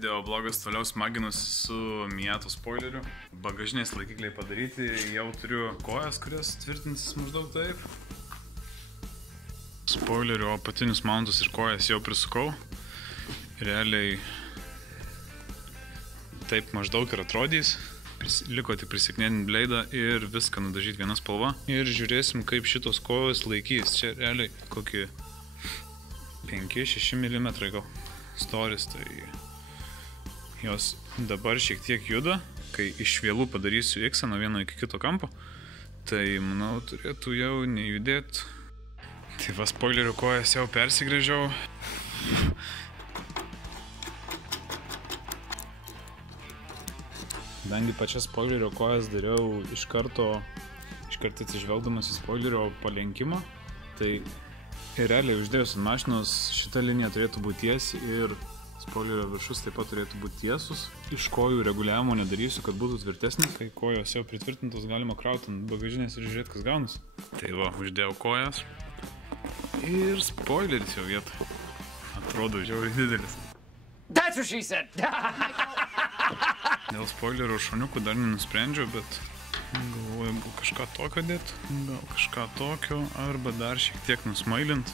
Video blogas toliau smaginusi su Miato spoileriu. Bagažinės laikikliai padaryti, jau turiu kojas, kurios tvirtinsis maždaug taip. Spoilerių apatinius mountus ir kojas jau prisukau. Realiai taip maždaug ir atrodys. Liko tik prisiknėdinti bleidą ir viską nudažyti vieną spalvą. Ir žiūrėsim, kaip šitos kojos laikys. Čia realiai kokį 5-6 mm gal storis, tai jos dabar šiek tiek juda. Kai iš vėlų padarysiu X nuo vieno iki kito kampo, tai manau turėtų jau nejudėti. Tai va, spoilerių kojas jau persigrėžiau. Kadangi pačias spoilerio kojas dariau iš karto atsižvelgdamas į spoilerio palenkimą, tai realiai uždėjus ant mašinos šita linija turėtų būti tiesi ir spoilerio viršus taip pat turėtų būti tiesus. Iš kojų reguliavimo nedarysiu, kad būtų tvirtesnis. Kai kojos jau pritvirtintos, galima krauti ant bagažinės ir žiūrėti, kas gaunas. Tai va, uždėjau kojas. Ir spoileris jau vietoj. Atrodo žiauriai didelis. That's what she said. Dėl spoilerio šoniukų dar nenusprendžiau, bet galvoju, gal kažką tokio dėt, gal kažką tokio, arba dar šiek tiek nusmailint.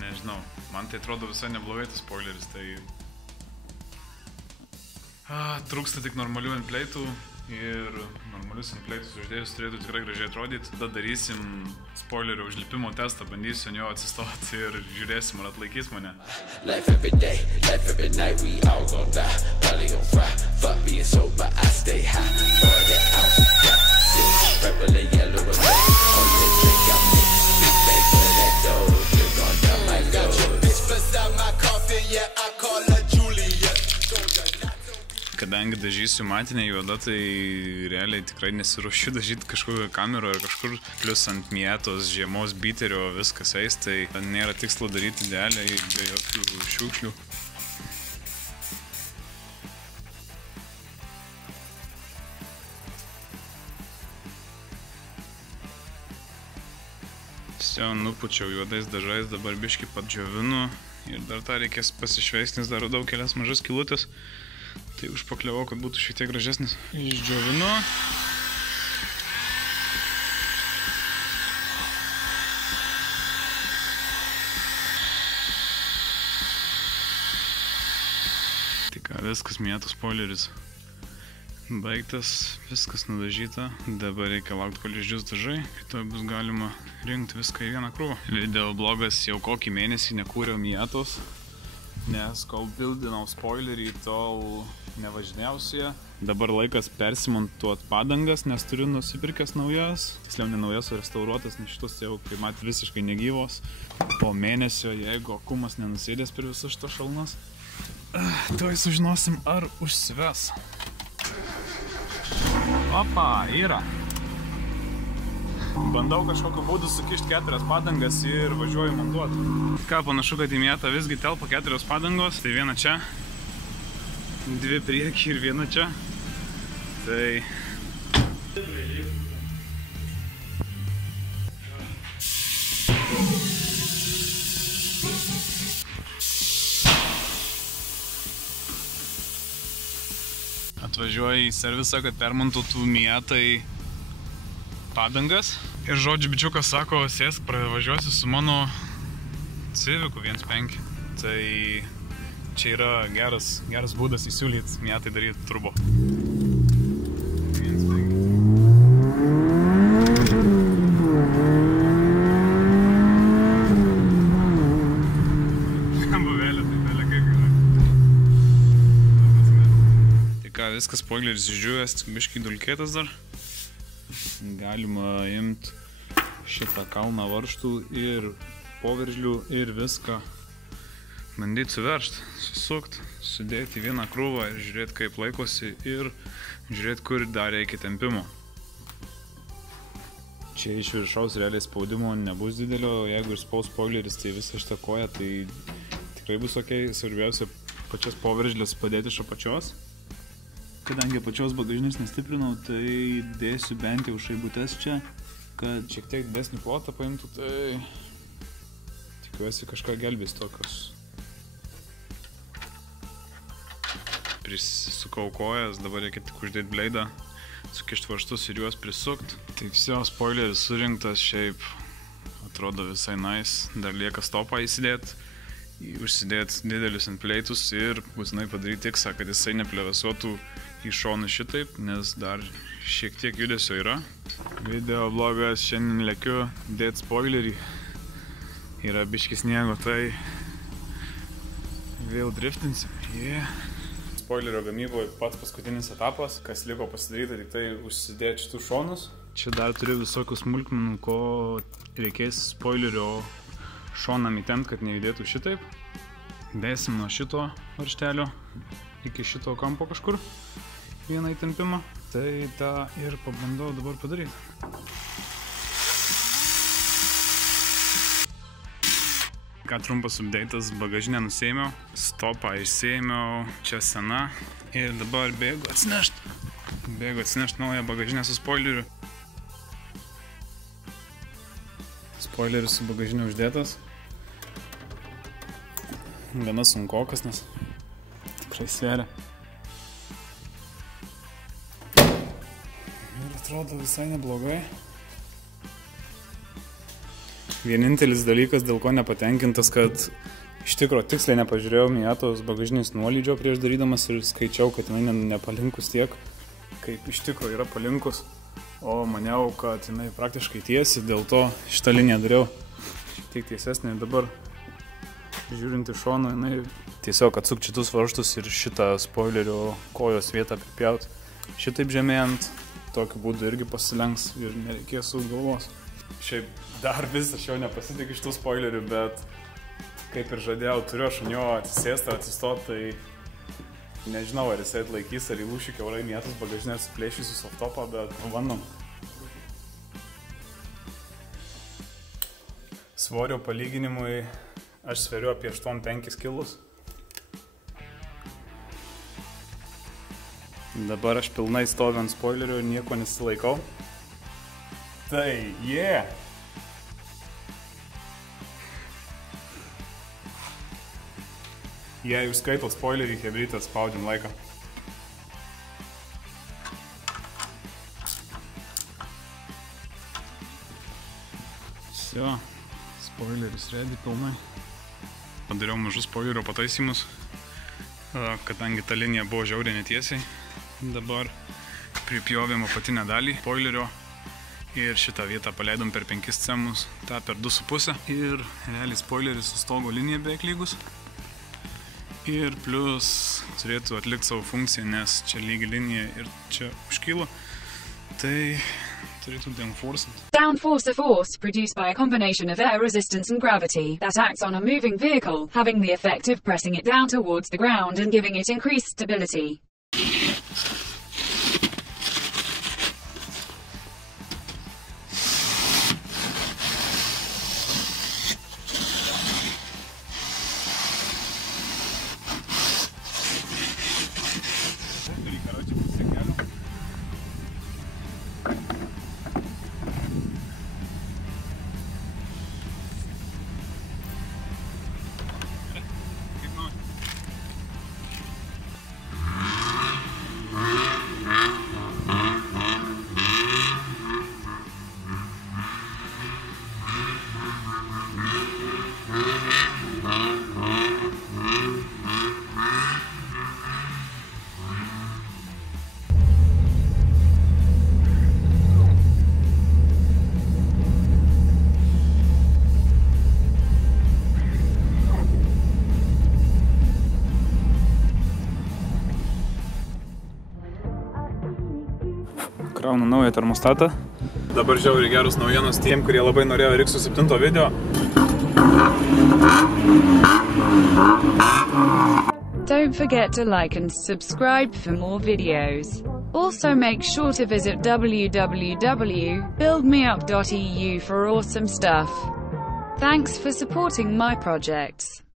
Nežinau, man tai atrodo visai neblogai tas spoileris, tai trūksta tik normalių endpleitų ir normalius endpleitus uždėjus turėtų tikrai gražiai atrodyti. Tada darysim spoilerio užlipimo testą, bandysiu ant jo atsistoti ir žiūrėsim, ar atlaikys mane. Life every day, life every night, we all gon' die. Probably gon' fry, fuck being sober, I stay high. For that ounce, sit, purple and yellow and red. On the drink I mix, big bang for that dough. Drink on down my road. Got your bitch beside my coffin, yeah, I call her Julia. Kadangi dažysiu matinę juodą, tai realiai tikrai nesiruošiu dažyti kažkokią kamerą ar kažkur, plus ant Miatos žiemos biterio viskas eis, tai nėra tikslo daryti idealiai be jokių šiukšlių. Jau nupučiau juodais dažais, dabar biškį padžiovinu ir dar tą reikės pasišveist, nes dar radau kelias mažas skylutės. Tai užpakliavau, kad būtų šiek tiek gražesnis. Išdžiovinu. Tai ką, viskas, Miato spoileris baigtas, viskas nudažyta. Dabar reikia laukti, kol išdžius dažai. Kitoj bus galima rinkti viską į vieną krūvą. Video blogas jau kokį mėnesį nekūriau Miatos, nes kol bildinau spoilerį, tol nevažinėjau su ją. Dabar laikas persimontuoti padangas, nes turiu nusipirkęs naujas. Tiksliau ne naujas, o restauruotas, nes šitos jau, kaip matė, visiškai negyvos. Po mėnesio, jeigu akumas nenusėdės per visus šitos šalnas, tuoj sužinosim, ar užsives. Opa, yra. Bandau kažkokiu būdu sukišti 4 padangas ir važiuoju montuoti. Ką, panašu, kad į Miatą visgi telpa 4 padangos. Tai viena čia, 2 priekį ir viena čia. Tai... Atvažiuoju į servisą, kad permontuotų Miatai padangas. Ir žodžiu, bičiukas sako, sėsk, pravažiuosi su mano Civicu 1.5. Tai čia yra geras būdas įsiūlyti Miatai daryti turbo. Tai ką, viskas spoileris išdžiūvęs, tik biškai dulkėtas dar. Galima imti šitą kalną varžtų ir poveržlių ir viską bandyti suveržti, susukti, sudėti į vieną krūvą ir žiūrėti, kaip laikosi ir žiūrėti, kur dar reikia tempimo. Čia iš viršaus realiai spaudimo nebus didelio, jeigu išspaus spoileris, tai visą šitą koją, tai tikrai bus ok. Svarbiausia pačias poveržlės padėti iš apačios. Kadangi pačios bagažinės nestiprinau, tai dėsiu bent jau šaibutes čia, kad šiek tiek didesnį plotą paimtų, tai tikiuosi kažką gelbės tokios. prisisukau kojas, dabar reikia tik uždėti bleidą, sukišti varžtus ir juos prisukti. Tai viso spoileris surinktas, šiaip atrodo visai nice, dar lieka stopą įsidėti, užsidėti didelius endpleitus ir būtinai padaryti tiksą, kad jisai neplevėsuotų į šonų šitaip, nes dar šiek tiek judesio yra. Video blogas, šiandien lekiu dėti spoilerį, yra biškis sniego, tai vėl driftinsim. Spoilerio gamyboje pats paskutinis etapas, kas liko pasidaryti, tik tai užsidėti šitų šonus. Čia dar turiu visokių smulkmenų, ko reikės spoilerio šonam įtempt, kad nejudėtų šitaip. Dėsim nuo šito varžtelio iki šito kampo kažkur vieną įtempimą. Tai tą ir pabandau dabar padaryti. Ką trumpas update'as, bagažinę nusėmiau, stopą išsėmiau, čia sena ir dabar bėgu atsinešti naują bagažinę su spoileriu. Spoileris su bagažinė uždėtas. Gana sunkokas, nes tikrai sveria. Ir atrodo visai neblogai. Vienintelis dalykas, dėl ko nepatenkintas, kad iš tikro tiksliai nepažiūrėjau Miatos bagažinės nuolydžio prieš darydamas ir skaičiau, kad jinai nepalinkus tiek, kaip iš tikro yra palinkus. O maniau, kad jinai praktiškai tiesi, dėl to šitą liniją dariau šiek tiek tiesesnė. Dabar žiūrint iš šono, jinai tiesiog atsuk šitus varžtus ir šitą spoilerio kojos vietą pripjaut. Šitaip žemėjant, tokiu būdu irgi pasilenks ir nereikės sukt galvos. Šiaip dar vis aš jau nepasitikiu šitų spoilerių, bet kaip ir žadėjau, turiu aš ant jo atsisėsti ar atsistoti, tai nežinau, ar jisai atlaikys, ar įlūšiu kiaurai Miatos bagažinės suplėšysiu softopą, bet pabandom. Svorio palyginimui aš sveriu apie 8-5 kilus. Dabar aš pilnai stoviu ant spoilerio ir nieko nesilaikau. Tai, Jei jūs skaitot spoilerį, hebrytą spaudžiam laiką. Visio, spoileris ready pilnai. Padariau mažus spoilerio pataisymus, kadangi ta linija buvo žiauriai netiesiai. Dabar pripjovėm apatinę dalį spoilerio ir šitą vietą paleidom per 5 cemus, tą per 2,5 ir realiai spoileris su stogo linija beveik lygus. Ir plus turėtų atlikti savo funkciją, nes čia lygi linija ir čia užkylo, tai turėtų downforcing. Downforce a force produced by a combination of air resistance and gravity that acts on a moving vehicle, having the effect of pressing it down towards the ground and giving it increased stability. Kraunu naują termostatą. Dabar žiauriai geros naujienos tiem, kurie labai norėjo Rixų 7 video. Don't forget to like and subscribe for more videos. Also make sure to visit www.buildmeup.eu for awesome stuff. Thanks for supporting my projects.